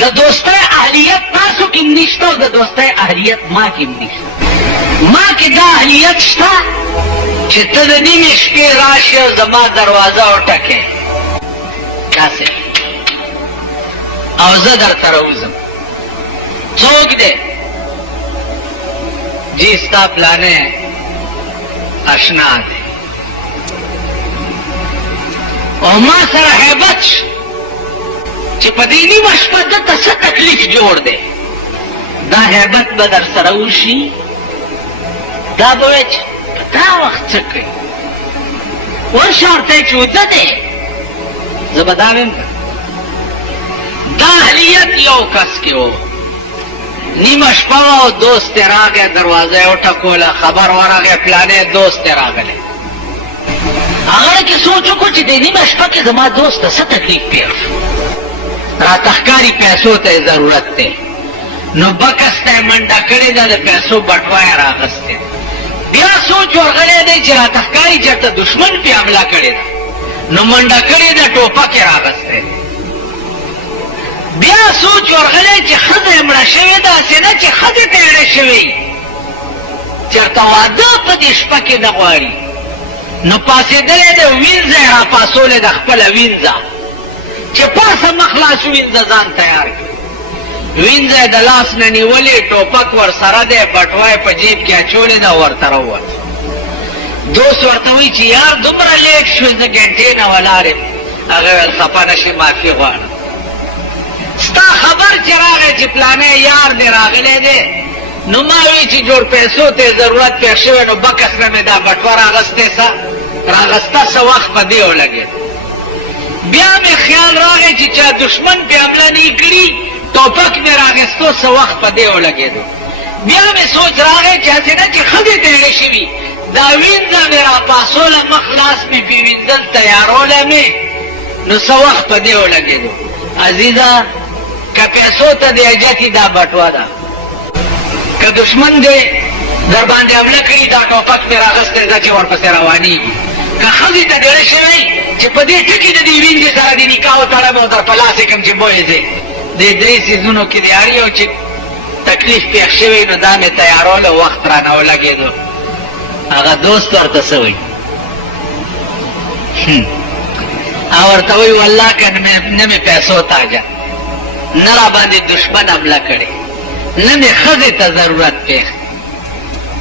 د دوستۍ اهلیت تاسو کې نشته او د دوستۍ اهلیت ما کې نشته. ما کې دا اهلیت شته چې ته د نیمې شپې راشې او زما دروازه وټکې داسې او زه درته راوځم. څوک دی؟ جی ستا پلانې اشنا دی او ما سره هیبت شو چې په دې نیمه شپه دته څه تکلیف جوړ دی. دا هیبت به در سره وشي، دا به وایي چې په دا وخت څه کوي. ورشه ورته یې چې وده دی، زه به دا ویم دا اهلیت یو کس کې و. نیمه شپه وه او دوست یې راغی، دروازه یې وټکوله، خبر ورغی پلانې دوست یې راغلی. هغه کې سوچ وکړو چې د نیمه شپه کې زما دوست ته څه تکلیف پېښ شو. راته ښکاري پیسو ته یې ضرورت دی، نو بکس ته یې منډه کړې ده، د پیسو بټوه یې راغستې. بیا سوچ ورغلی دی چې راته ښکاري چېرته دشمن پې حمله کړې ده، نو منډه کړې ده، ټوپک یې راغستی. بیا سوچ ورغلی چې ښځه یې مړه شوې ده، هسې نه چې ښځې ته اړه شوې چېرته واده په دې شپه کې نه غواړي. نو پاسېدلی دی، وینځه یې راپاسولی ده، خپله وینځه چې پاسه مخ لاس وینځه ځان تیار کړي. وینځه یې د لاس نه نیولې، ټوپک ورسره دی، بټوه یې په جیب کې اچولې ده، ورته راووت. دوست ورته وایي چې یار دومره لیټ شوې، زه ګنټې نه ولاړ یم. هغه ویل خفه نه شي، معافي غواړم. ستا خبر چې راغی چې پلانی یار دی راغلی دی، نو ما وی چې جوړ پیسو ته ضرورت پېښ شوی، نو بکس نه مې دا بټوه راغسته څه وخت په دې ولګېد. بیا مې خیال راغی چې چا دشمن پې حمله نه کړي، ټوپک مې راغستو څه وخت په دې ولګېدو. بیا مې سوچ راغی چې هسې نه چې ښځې ته اړې شوي، دا وینځه مې راپاسوله، مخ لاس مې پې وینځل تیاروله مې، نو څه وخت په دې ولګېدو. عزیزه که پیسو ته د حاجتي دا بټوه ده، که دشمن دی در باندې حمله کړي، دا ټوپک مې راغستی ده چې ورپسې روانېږي. که ښځې ته د اړه شوی چې په دې ټکي د دې وینځې سره د نکاح وتړم او در په لاس یې کړم چې بویې ځې، دې درې څیزونو کې د هر یو چې تکلیف پېښ شوی، نو دا مې تیارول او وخت رانه ولګېدو. هغه دوست ورته څه وایي؟ ورته وایي والله که نه مې پیسو تاجه، نه را باندې دشمن حمله کړې، نه مې ښځې ته ضرورت پېښ،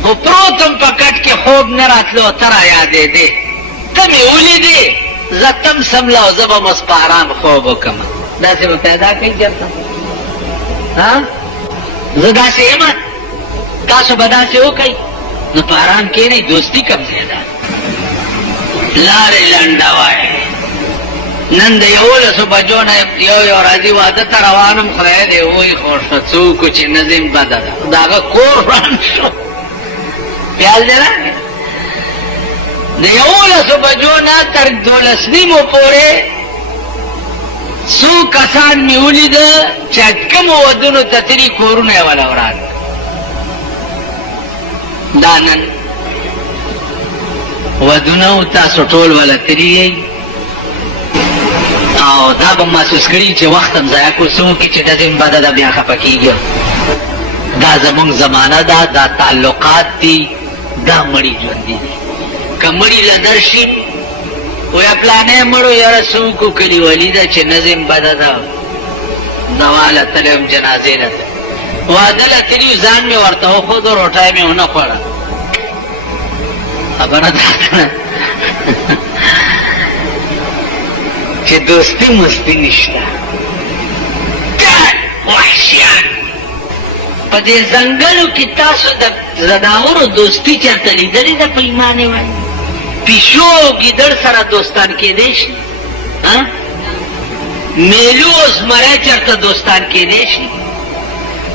خو پروتم په کټ کې خوب نه راتلو، ته را یادېدې، ته مې ولیدې، زه تم سمله او زه به مس په ارام خوب وکړم. داسې به پیدا کوي چېرته؟ زه داسې یم، تاسو به داسې وکئ، نو په ارام کښېنئ. دوستي کوم ځای ده؟ لارې لنډوئ. نن د 11 بجو نه یو راځي واده ته روانم، خدای دې وایي خو ښه څه وکړو چې نظم بده ده، د هغه کور وران شو. خیال دی راغی د 11 بجو نه تر 12 نیمو پورې څو کسان مې ولیده چې کومو ودونو ته تلي، کورونه یې وله وران. دا نن ودونه و، تاسو ټول وله تلي یئ، او دا به محسوس کړي چې وخت هم ضایع کړو، څه وکړي چې نظم بده ده، بیا خفه کېږي. دا زمونږ زمانه ده، دا تعلقات دي، دا مړي ژوندي دي. که مړي له درشي ویا پلانی مړو، یاره څه وکړو، کلیوالي ده چې نظم بده ده، زواله تلی یم، جنازې له واده له تلي یو، ځان مې ورته وښودو، روټۍ مې ونه خوړه. خبره ده چې دوستي مستی نشته. وحشیان په دې ځنګلو کې تاسو د زناورو دوستي چېرته لیدلې ده؟ په ایمان یې وایي پیشو او ګیدړ سره دوستان کېدی شي؟ میلو او زمری چېرته دوستان کېدی شي؟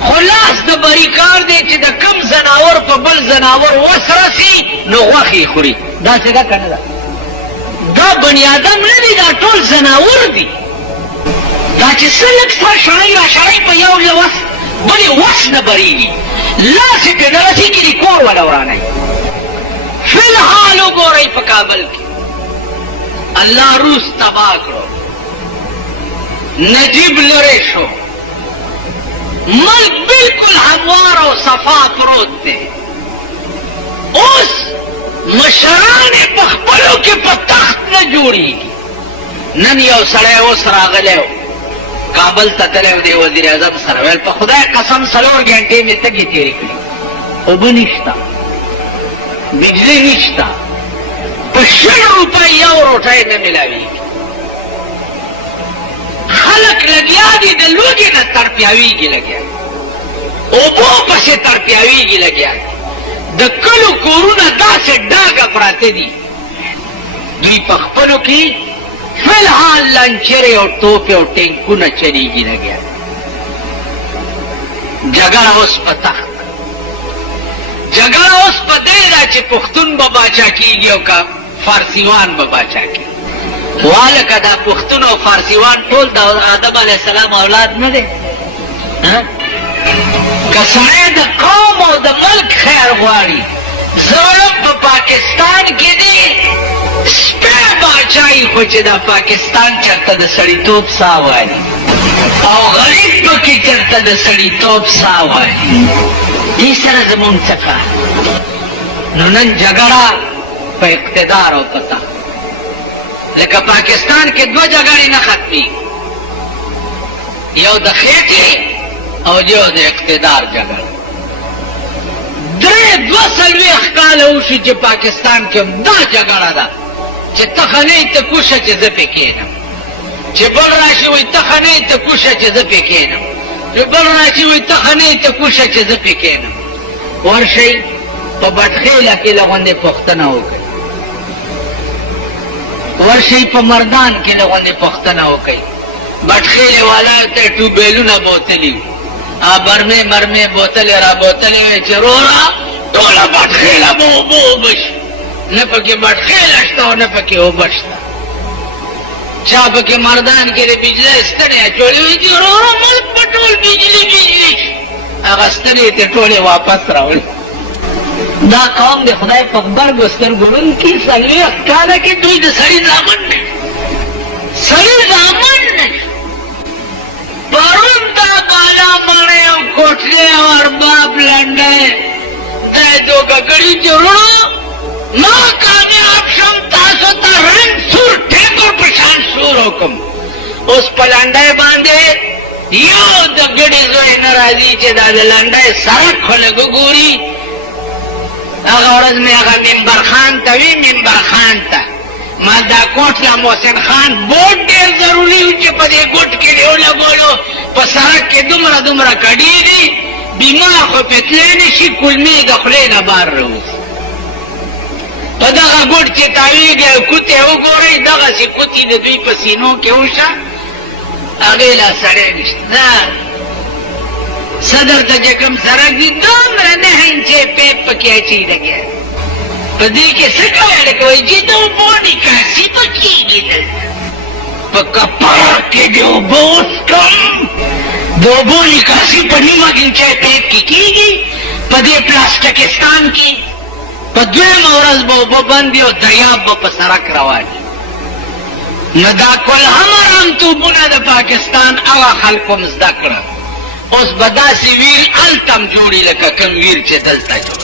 خلاص د بری کار دی چې د کم زناور په بل زناور وس رسي، نو غوښې یې خوري. داسې ده که نه ده؟ دا بني آدم نه دی، دا ټول زناور دي. دا چې څه لږ سر شړی را شړی په یو لوس، بلې وس نه بریږي، لاس یې پرې نه رسېږي، د کور وله ورانوي. فی الحال وګورئ په کابل کې الله روس تباه کړو، نجیب لرې شو، ملک بالکل هموار او صفا پروت دی. اوس مشران په خپلو کې په تخت نه جوړیږي. نن یو سړی اوس راغلی و کابل ته تللی و دی وزیر اعظم سره ویل په خدای قسم 4 ګنټې مې تګې تېرې کړي، اوبه نشته، بجلي نشته، په 100 روپۍ یو روټۍ نه میلاویږي. خلک لګیا دي د لوږې نه تړپیاویږي لګیا دي، اوبو پسې تړپیاویږي لګیا دي، د کلو کورونه داسې ډاګه پراته دي. دوی په خپلو کې فی الحال لنچرې او ټوپې او ټینکونه چلیږي لګیا دي. جګړه اوس په تخت، جګړه اوس په دې ده چې پښتون به باچا کېږي او که فارسیوان به باچا کېږي. والکه دا پښتون او فارسیوان ټول د آدم علیه السلام اولاد نه دی؟ که سړی د قوم او د ملک خیر غواړي، ظلم په پاکستان کې دی، سپی باچایي خو چې دا پاکستان چېرته د سړیتوب ساه وایي او غریب پکې چېرته د سړیتوب ساه وایي. دې سره زمونږ څه کار؟ نو نن جګړه په اقتدار او په تخت. لکه پاکستان کې 2 جګړې نه ختمېږي، you the خېټې O you the اقتدار جګړه. 240 کاله وشي چې پاکستان کې دا جګړه ده چې ته ښه نه یې ته کوشه چې زه پې کښېنم، چې بل راشي وایي ته ښه نه یې ته کوشه چې زه پې کښېنم، چې بل راشي وایي ته ښه نه یې ته کوشه چې زه پې کښېنم. ورشئ په بټخېله کې له غوندې پوښتنه وکړئ، ورشئ په مردان کې له غوندې پوښتنه وکړئ. بټخېلې والایو ته یې ټوبیلونه بوتلي وو، برمې مرمې بوتلې را بوتلې وې چې وروره ټوله بټخېله به اوبه اوبه شي، نه پکې بټخېله شته او نه پکې اوبه شته. چا پکې مردان کې د بجلۍ ستنې اچولې وې چې وروره ملک به ټول بجلي شي، هغه ستنې یې ټولې واپس راوړې. دا قوم د خدای په غبرګو سترګو ړوند کړي. 40 کاله کې دوی د سړي زامن نه سړي زامن نه پرون دا بالا ماڼۍ او کوټلې او ارباب لنډۍ دا یې دو ګګړي جوړو ما کامیاب شم تاسو ته رنګ سور ټیکر په شان سور وکم. اوس په لنډۍ باندې یو د ګډې زوی نه راځي چې دا د لنډۍ سړک خو لږ ګوري. هغه ورځ مې هغه منبر خان ته وي، منبر خان ته ما دا کوټله محسن خان بوټ ډېر ضروري و چې په دې ګوټ کې دې ولګولو. په سړک کې دومره دومره کډې دي، بیمار خو پې تللی نه شي، کولمې د خولې نه بار راوځي. په دغه ګوټ چې تاویږي او کوتې وګورئ، دغسې کوتې د دوی په سینو کې وشه، هغې لا سړی نشته. صدر ته چې کوم سړک دي دومره 9 انچې پیپ پکې اچي لګیا، په دې کې څه کوی لکه وایي چې د اوبو نکاسي به کېږي دلته په کپړه کې د اوبو وڅکم، د اوبو نکاسي په 9 انچې پیپ کې کېږي. په دې پلاسټکستان کې په 2مه ورځ به اوبه بند وي او دریاب به په سړک روان وي. نو دا کلهم رامتوبونه د پاکستان هغه خلکو هم زده کړه. اوس به داسې ویر هلته هم جوړي لکه کوم ویر چې دلته جوړ.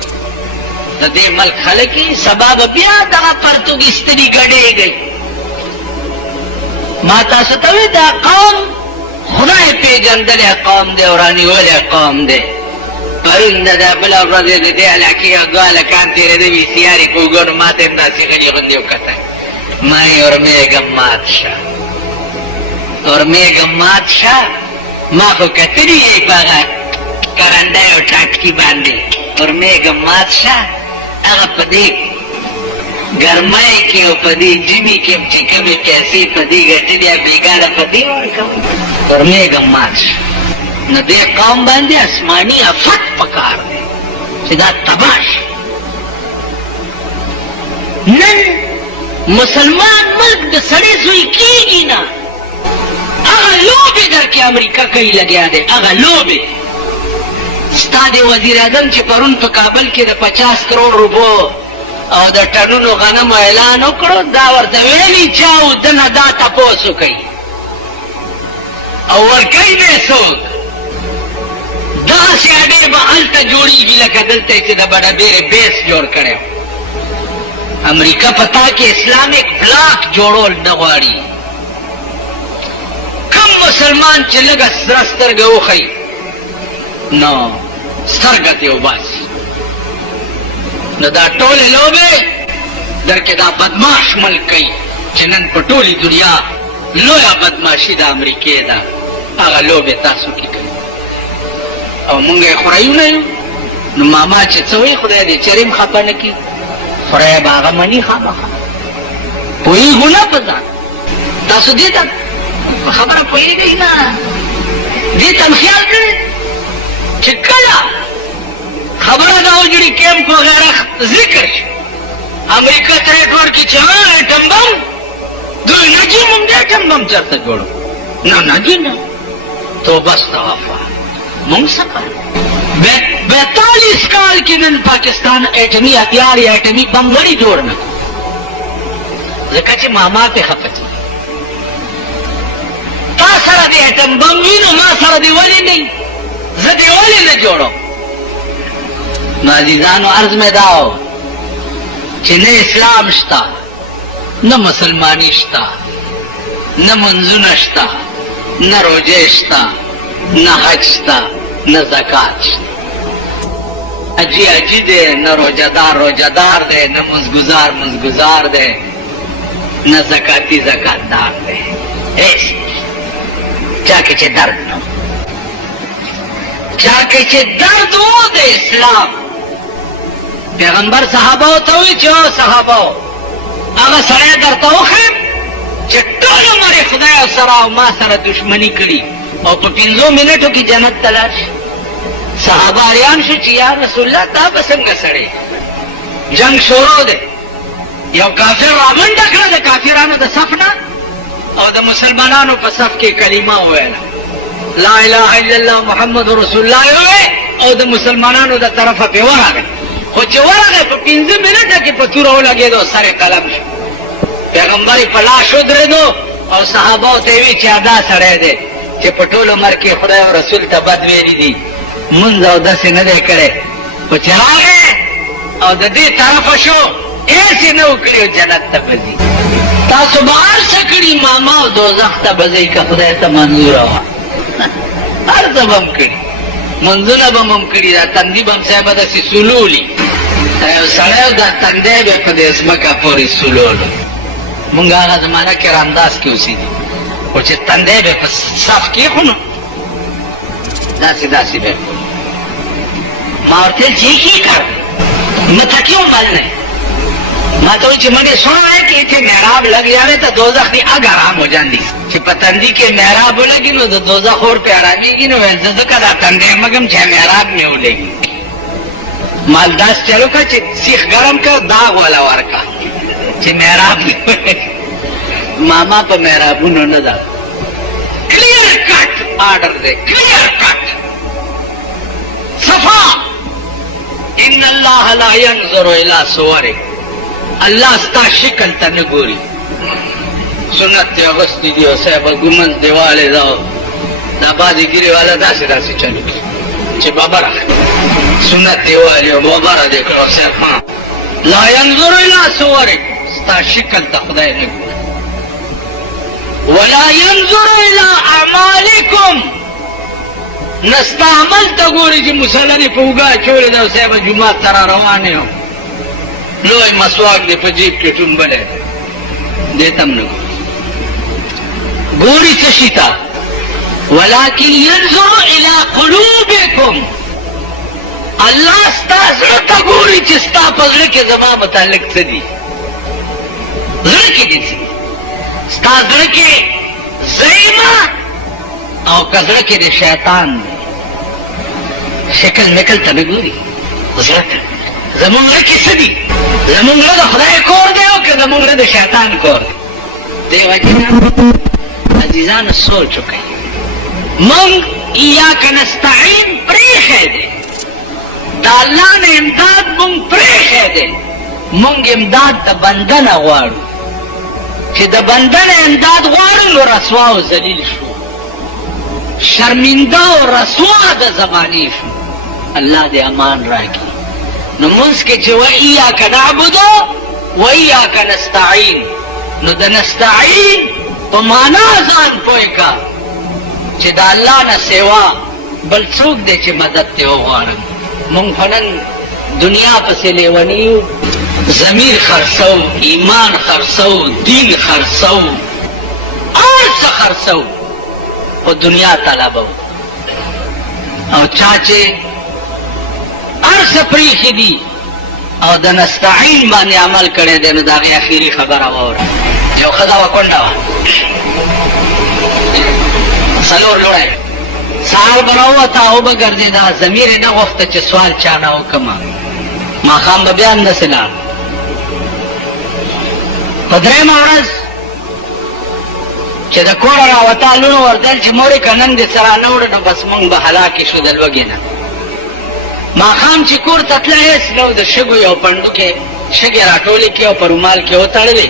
د دې ملک خلک سبا به بیا دغه پرتګیستني ګډېږي. ما تاسو ته وایي دا قوم خدای پېژندلی قوم دی او رانیولی قوم دی. پرون د بله ورځ د دې علاقې یو 2 هلکان تېرېده وي سیارې کې وګورو ما ته هم داسې غلي غوندې وکتل. ما یې ورمېږم مات شه، ورمېږم مات شه. ما خو کتلي یې په هغه کرنډۍ او ټاټکي باندې، ورمېږم مات شه. هغه په دې ګرمۍ کې او په دې ژمي کې چې کومې پیسې په دې ګټلې بېګاره په دې ورکوم، ورمېږم مات شه. نو دې قوم باندې آسماني افت پکار دی چې دا تباه شي. نن مسلمان ملک د سړی زوی کېږي نه. هغه لوبې در کې امریکا کوي لګیا دی، هغه لوبې. ستا د وزیر اعظم چې پرون په کابل کې د 50 کروڑ روپو او د ټنونو غنمو اعلان وکړو، دا ورته ویلي چا و ده نه دا تپوس وکړي او ورکوي به یې څوک. داسې اډې به هلته جوړېږي لکه دلته چې د بډبېرې بیس جوړ کړی امریکا پتا کې اسلامیک بلاک جوړول نه غواړي کم مسلمان چې لږه سره سترګه وښیي نو سترګه ترې وباسي نو دا ټولې لوبې درکې دا بدماش ملک کوي چې نن په ټولې دنیا لویه بدماشي د امریکې ده هغه لوبې تاسو کې کوي او مونږ یې خورایو نه یو نو ماما چې څه وایي خدای دې چرېم خفه نه کړي خورای به هغه مني خامخا پوهېږو نه په ځان تاسو دې ته په خبره پوهېږئ نه دې ته خیال کړئ چې کله خبره د وجړي کیمپ وغیره ذکر شي امریکا ترې ورکړي چې ایټم بم دوی نه جي مونږ د ایټم بم چېرته جوړو نه جي نه توبه استغفار مونږ څه کوو 42 کال کې نن پاکستان ایټمي هتیار یا ایټمي بم وړي جوړ نه ځکه چې ماما پې خفه دي تا سره د ایټم بم وي نو ما سره دې ولې نه وي زه دې ولې نه جوړم نو عزیزانو عرض مې دا و چې نه اسلام شته نه مسلماني شته نه منځونه شته نه روژې شته نه حج شته نه زکات شته اجی دی نه روجهدار دی نه منځګزار دی نه زکاتي زکاتدار دی هیڅ چا کې چې درد نه چا کې چې درد و د اسلام پیغمبر صحابه ته وایي چې او صحابه هغه سړی درته وښیم چې ټول عمر یې خدای سره او ما سره دشمني کړي او په 5 منټو کې جنت ته لاړ شي صحابه اریان شو چې یا رسول الله دا به څنګه سړی جنگ شروع دی یو کافر رامنډه کړه د کافرانو د صف نه او د مسلمانانو په صف کې کلمه وویله لا اله الا الله محمد رسول الله وویل او د مسلمانانو د طرفه پې ورغی خو چې ورغی په 15 منټه کې په توره ولګېدو سر یې قلم شو پیغمبر یې په لاس ودرېدو او صحابو ته یې ویل چې دا سړی دی چې په ټول عمر کې خدای او رسول ته بد ویلي دي منځ او داسې نه دی کړی خو چې راغی او د دې طرفه شو هېڅ یې نه وکړي او جنت ته به ځي تاسو به هر څه کړي ماما او دوزخ ته به ځئ که خدای ته منظوره وه هر څه به هم کړي منځونه به هم کړي دا تندي به هم صاحبه داسې سولولي یو سړی او دا تندی به په دې ځمکه پورې سولولو مونږ هغه زمانه کې رامداس کې اوسېدي خو چې تندی به په صف کېښو نو داسې به ما ورته ویل چې یې کر مته کیوں مل نہیں ما تو چې مجھے سنا ہے کہ اتنے محراب لگ جاوے تو دوزخ دی اگ آرام ہو جاندی چې په تندي کې محراب ولګي نو د دوزخ اور پې آرامېږي نو ویل زه ځکه دا تندی مګم چې محراب مې ولګي مال داس چلو کا چې سیخ ګرم کر داغ والا ورکا چې محراب مې ماما په محرابونو نه ده کلیر کٹ آرڈر دے کلیر کٹ صفا ان اللہ لا ينظر الى صورک اللہ ستا شکل تا نگوری سنت تے اغسطی دیو صاحب گمنز دیوالے داو دا بازی گیری والا داسی چلو کی چه بابا رکھ سنت دیوالی و بابا را دیکھو صاحب ہاں لا ينظر الى صورک ستا شکل تا خدای نگوری ولا ينظر الى اعمالکم نستا عمل تا گوری چی مسلنی پوگا چولی دا صاحب جماعت ترا روانے ہو لوی مسواک دے پا جیب کے ٹنبلے دیتم نگو گوری چشیتا ولیکن ینظر الى قلوبکم اللہ ستا زرطا گوری چستا پزر کے زمان متعلق سدی زر کی دیسی ستا زر کے زیمہ او کزر کے دے شیطان دے شکل نکل تا نگوری زرطا زمون رکی سدی زمون رد خدای کور دے او که زمون رد شیطان کور دے دے وجنا عزیزان سوچو کئی منگ ایاک نستعین پریخ ہے دے دا اللہ نے امداد منگ پریخ ہے دے منگ امداد دا بندن غوارو چه دا بندن امداد غوارو نو رسوا و زلیل شو شرمنده و رسوا دا زمانی شو الله دې امان راکړي. نو منځ کې چې وَإِيَّاكَ نَعْبُدُ وَإِيَّاكَ نَسْتَعِينُ، نو د نستعین په معنا ځان پوه کا چې د الله نه سوا بل څوک دی چې مدد ته وغواړم. مونږ نن دنیا پسې لیونیو، ضمیر خرڅو، ایمان خرڅو، دین خرڅو، هر څه خرڅو په دنیا طلبو. او چا چې هر څه پریښي دي او د نستعین باندې عمل کړی دی، نو د هغې اخري خبره واوره. یو ښځه وه کونډه وه، 4 لوړی، سهار به راووته او به ګرځېده، ضمیر یې نه غوښته چې سوال چا نه وکړمه، ماښام به بیا همداسې لاړ. په 3مه ورځ چې د کوره راوته، لوڼو ورتل چې مورې که نن دې څه رانه وړه، نو بس مونږ به هلاکې شو د لوږې نه. ماښام چې کور ته تله، هېڅ نه و، د شګو یو پنډوکې شګې راټولې کړې او په رومال کې وتړلې،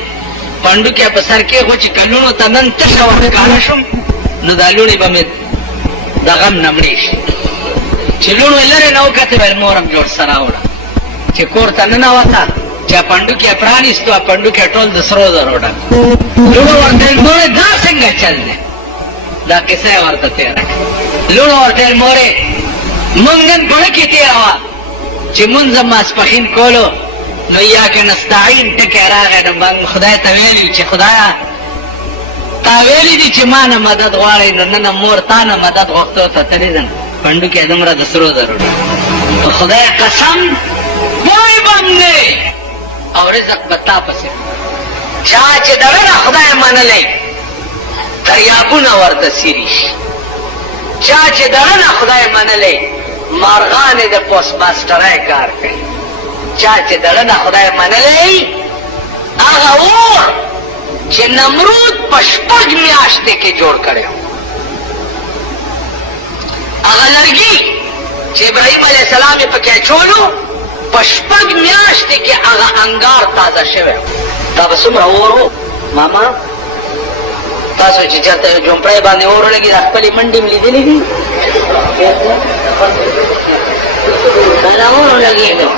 پنډوکې په سر کېښود چې که لوڼو ته نن تشه ورښکاره شم، نو دا لوڼې به مې د غم نه مړې شي. چې لوڼو یې لرې نه وکتې، ویل مور هم جوړ سره وړه. چې کور ته ننوته، چې پنډوکې یې پرانیستو، پنډوکې ټول د سرو زرو ډک. لوڼو ورته ویل مورې دا څنګه چل دی؟ دا کیسه یې ورته تېره کړه. لوڼو ورته ویل مورې مونږ نن ګوړه کې تېره وه چې مونځ ماسپښین کولو، نو ایاک نستعین ټکی راغی، نو موږ خدای ته ویلي چې خدایه تا ویلي دي چې ما نه مدد غواړئ، نو نن مور تا نه مدد غوښتو ته تللی ده، پنډوکې یې دومره د سرو زرو ډک. په خدای قسم پوی بم دی او رزق به تا پسې. چا چې دغه نه خدای منلی، دریابونه ورته څیري شي. چا چې دغه نه خدای منلی، مارغانې د پوسټ ماسټرۍ کار کوي. چا چې دغه نه خدای منلی، هغه اور چې نمرود په 6 میاشتې کې جوړ کړی و، هغه لرګي چې ابراهیم علیه السلام یې پکې اچولو، په 6 میاشتې کې هغه انګار تازه شوی و. دا به څومره اور و ماما؟ تاسو چې چېرته یو جومپړی باندې اور ولګي، دا خپلې منډې م لیدلې دي؟ دا اور ولګېدو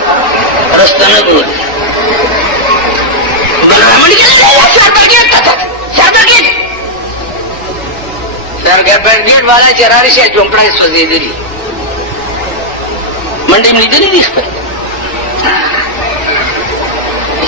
رسته نه ګوري، بل منډې فایر برګېډ والا چې را رسي، جومپړی سوځېدلي، منډې م لیدلې دي خپل.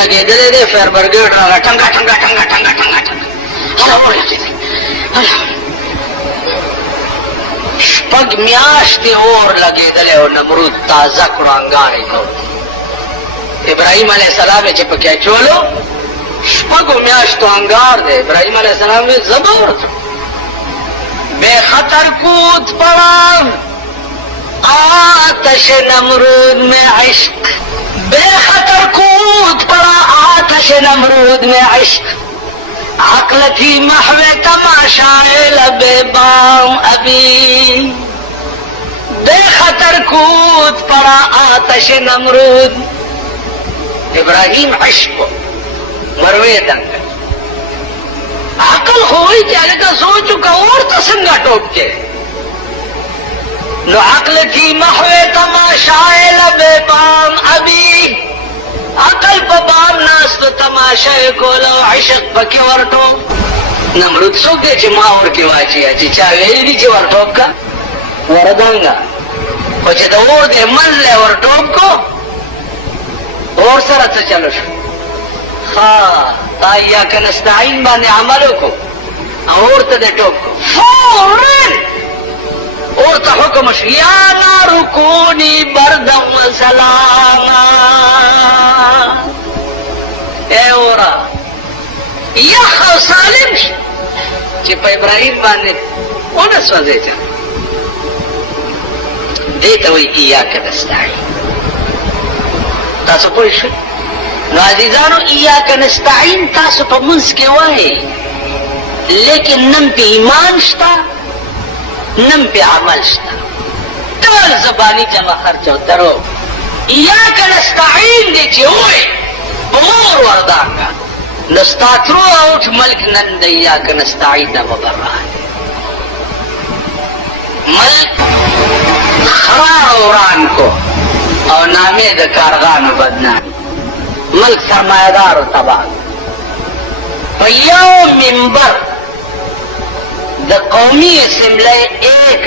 لګېدلی دی، فایر برګېډ راغی، ټنګه ټنګه ټنګه ټنګه ټنګه ټنګه اور لګېدلی. 6 میاشتې اور لګېدلی او نمرود تازه کړو، انګار یې کړو. ابراهیم علیه السلام یې چې پکې اچولو، 6 میاشتو انګار دی. ابراهیم علیه السلام یې زه به ورته بے خطر کود پڑا آتش نمرود میں عشق، بے خطر کود پڑا آتش نمرود میں عشق، عقل تھی محو تماشائے لب بام ابھی، بے خطر کود پڑا آتش نمرود. ابراہیم عشق مروے دنگ عقل ہوئی چاہے تو سوچو کہ اور تو سنگا ٹوپ کے، نو عقل تھی محو تماشائے لب بام ابھی، عقل پا بام ناس تو تماشائے کولو عشق پکی ورٹو. نمرود سوک دے چی ماں اور کی واچی ہے، چی چاویلی دی چی ورٹوپ کا وردنگا، و چی دا اور دے من لے ورٹوپ کو اور سرت سے چلو شو. تا ایاک نستعین باندې عملو کو، اور ته دې ټوپ کو، فوراً اور ته حکم شو، یا نار کونی بردم و سلاما، اے اورا یخ او سالم شي چې په ابراهیم باندې ونه سوځېده. دې ته وایي ایاک نستعین. تاسو پوه شئ؟ نو عزیزانو ایاک نستعین تاسو په منځ کې وایي، لیکن نم پہ ایمان شتا، نم پہ عمل شتا، ټول زبانی جمع خرچو ترو. ایاک نستعین دې چې وایي اور وردانګه، نو ستا ترو اوټ ملک نن د ایاک نستعین نه مبرهه، ملک خراب نامې د کارغانو بدنامي ملک سرمایه‌دارو تباه په یو منبر د قومي اسمبلی 1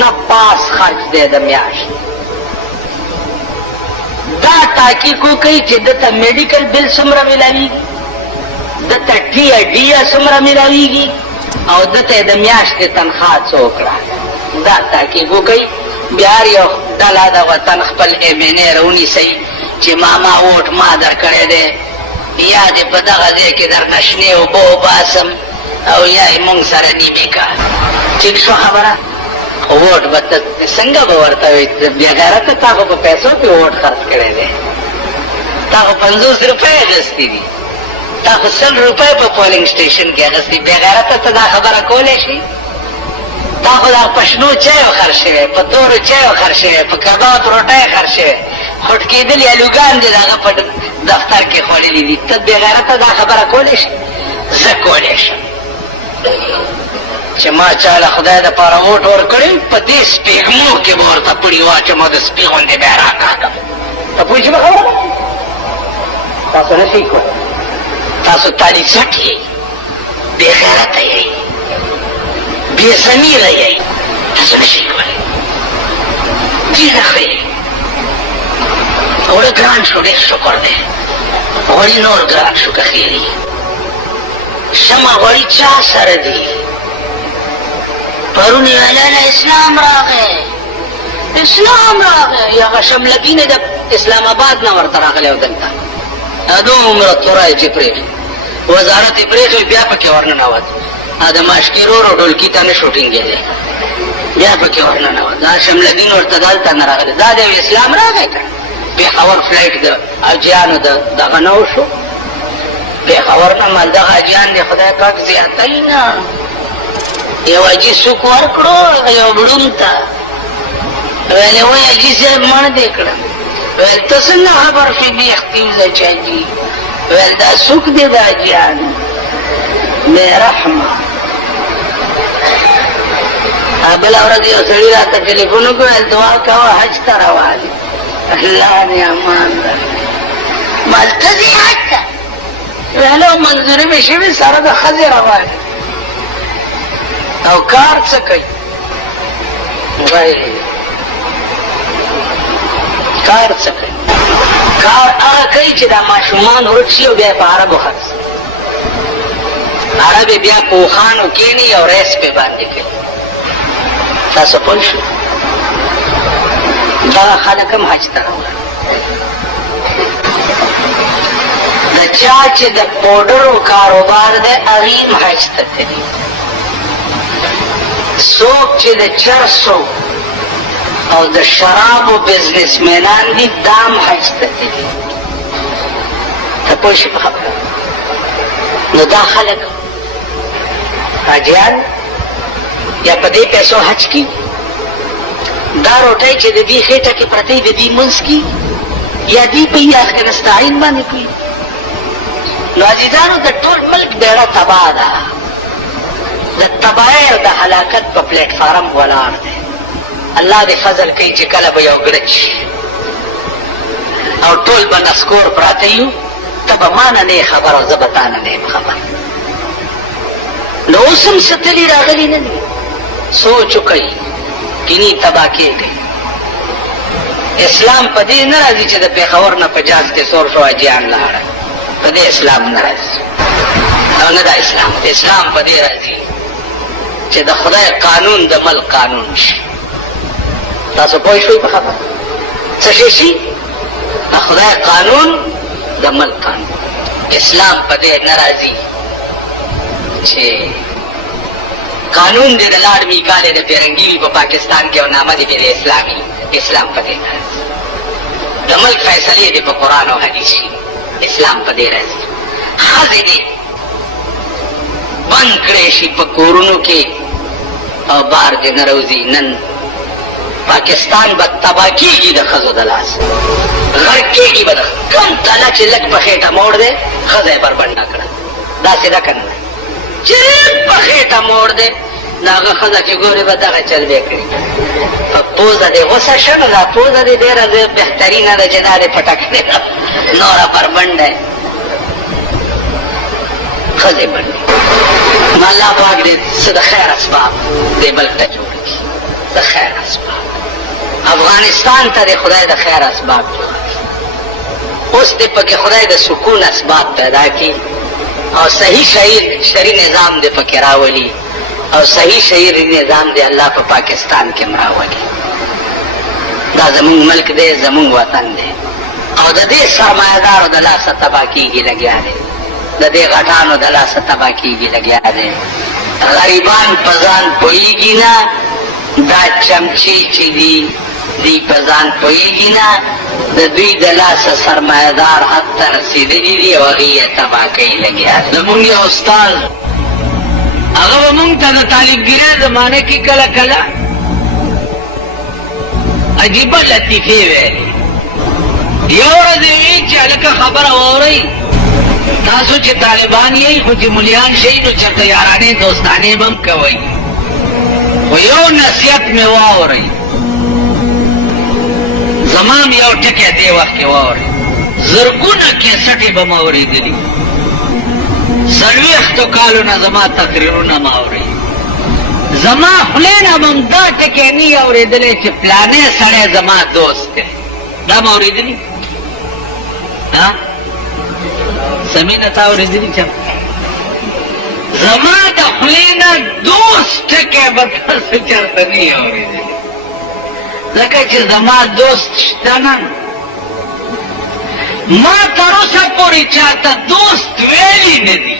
نه پاس خرچ دی د میاشت دا تحقیق وکړي چې دته میډیکل بل څومره ملاویږي دته ټي څومره ملاویږي او دته د میاشتې تنخواه څو کړه دا تحقیق وکړي بیا یو ډله د وطن خپل ایمنې رونیسئ چې ماما ووټ ما درکړی دی یا دې په دغه ځای کې درنه شنې اوبه وباسم او یا یې مونږ سره نیمې کا ټیک شو خبره ووټ به ته څنګه به ورته وایي بې غیرته تا خو په پیسو کې ووټ خرڅ کړی دی تا خو 50 روپۍ اخیستي دي تا خو 100 روپۍ په پولنګ سټیشن کې اخیستي بې غیرته ته دا خبره کولی شي تا خو دا په شنو چایو خر شوی په تورو چایو خر شوی په کباب روټۍ خر شوی خوټ کېدلي الوګان دي د هغه په دفتر کې خوړلي دي ته بې غیرته دا خبره کولی شي زه کولی شم چې ما چاله خدای دپاره ووټ ورکړی په دې سپېږمو کې به ورته پړي واچم او د سپي غوندې بیا راکاږم ته پوه شي به خبره تاسو نه شئ کولی تاسو تالي څټ یئ بې غیرته یئ بې ضمیره یئ تاسو نه شئ کولی ډېره ښه یئ اوړه ګران شو ډېر شکر دی غوړي نور ګران شو که ښې دي شمه غوړي چا سره دي پرون ویلاله اسلام راغی هغه شملبینه د اسلام آباد نه ورته راغلی و دلته دومره توری چې پرېږي وزارت یې پرېښی بیا پکې ورننوت د ماشکي رورو ډولکي ته نه شو ټینګېدی بیا پکې ورننوت دا شملبین ورته دلته نه راغلی دا د اسلام راغی که پېښور فلایټ د حاجیانو دغه نه وشو پېښور نه مال دغه حاجیان دی خدای پاک زیاتوي نه یو حاجي سوک ورکړو یو بړوم ته ویلې وایي حاجي صاحب مړ دې کړم ویل ته څنګه خبر شوې بیختي وځه چې حاجي ویل دا سوک دی د حاجیانو بې رحمه بله ورځ یو سړي راته ټلیفون وکړو ویل دعا کوه حج ته روان الله دې امان درکړي مال ته ځې حج ته ویلو منظوري مې شوې سره د ښځې روان او کار څه کوي وایي کار څه کوي کار هغه کوي چې دا ماشومان ورک شي او بیا یې په عربو خرڅ عرب یې بیا په اوښانو کښېني او ریس پې باندې کوي تاسو پوه شو دغه خلک هم حج ته روان د چا چې د پوډرو کاروبار دی هغې هم حج ته تلي څوک چې د چرسو او د شرابو بزنسمینان دي دا هم حج ته تلي ته پوه شي په خبره نو دا خلک حاجیان یا په دې پیسو حج کی دا روټۍ چې د دې خېټه کې پرتې د دې منځ کې یا دې په یاخ کې نستعین باندې کوي نو عزیزانو د ټول ملک بیړه تباه ده د تباهۍ او د هلاکت په پلیټ فارم ولاړ دی الله دې فضل کوي چې کله به یو ګړج او ټول به نسکور پراته یو ته به ما نه نه خبر او زه به تا نه نه یم خبر نو اوس هم ستلي راغلي نه دي سوچ وکړئ کینی تباه کېږئ اسلام په دې نه راځي چې د پېښور نه په جاز کې 100 حاجیان لاړل په دې اسلام نه راځي او نه دا اسلام اسلام په دې راځي چې د خدای قانون د ملک قانون شي تاسو پوه شئ په خبره څه شي د خدای قانون د ملک قانون اسلام په دې نه راځي چې قانون دې د لاډ میکالې د پیرنګي په پاکستان کې او نامه دې د اسلامي اسلام په دې نه راځي د ملک فیصلې دې په قرآن او حدیث شي اسلام په دې راځي ښځې دې بند کړی شي په کورونو کې او بار دې نه روځي نن پاکستان به تباه کېږي د ښځو د لاس غرق کېږي به د کوم تله چې لږ په خېټه موړ دی ښځه یې بربنډه کړه داسې ده که نه چې لږ په خېټه موړ دی داغه خزه چې ګورې به دغه چل به کړي په پوزه دې غوسه شه نو دا پوزه دې ډېره بهترینه ده چې دا دې پټه کړې ده نوره بربنډه ښځې بندي نو الله پاک دې څه د خیر اسباب دې بل ته جوړ کړي د خیر اسباب افغانستان ته دې خدای د خیر اسباب جوړ کړي اوس دې پکې خدای د سکون اسباب پیدا کړي او صحیح شرعي نظام دې پکې راولي او صحیح شرعي نظام دې الله په پاکستان کې راولي دا زمونږ ملک دی زمونږ وطن دی او د دې سرمایه‌دارو د لاسه تباه کېږي لګیا دی د دې غټانو د لاسه تباه کېږي لګیا دی غریبان په ځان پوهېږي نه دا چمچې چې دي دوی په ځان پوهېږي نه د دوی د لاسه سرمایه‌دار حد ته رسېدلي دي او هغې یې تباه کوي لګیا دی زمونږ یو استاد هغه به مونږ ته د طالبګیرۍ زمانه کې کله کله عجیبه لطیفې ویلې یو ورځ یې وی چې هلکه خبره واورئ تاسو چې طالبان یئ خو چې ملیان شئ نو چېرته یارانې دوستانې به هم کوئ خو یو نصیحت مې واورئ زما هم یو ټکی دې وخت کې واورئ زرګونه کیسټې به مې اورېدلي 40 کالو نه زما تقریرونه مې اورئ زما خولې نه به هم دا ټکی نه یې اورېدلی چې پلانې سړی زما دوست دی دا مې اورېدلي سمینه تا اورېدلي چې زما د خولې نه دوست ټکی به تاسو چېرته نه یې اورېدلي ځکه چې زما دوست شته نه ما تر اوسه پورې چاته دوست ویلي نه دي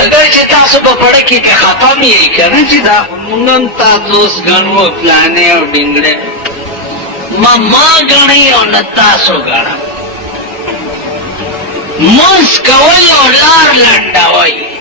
اگر چې تاسو په پړه کې که خفه م یې که نه چې دا مونږ هم تا دوست ګڼو پلانې او ډینګړې ما ګڼئ او نه تاسو ګڼه مونځ کوئ او لار لنډوئ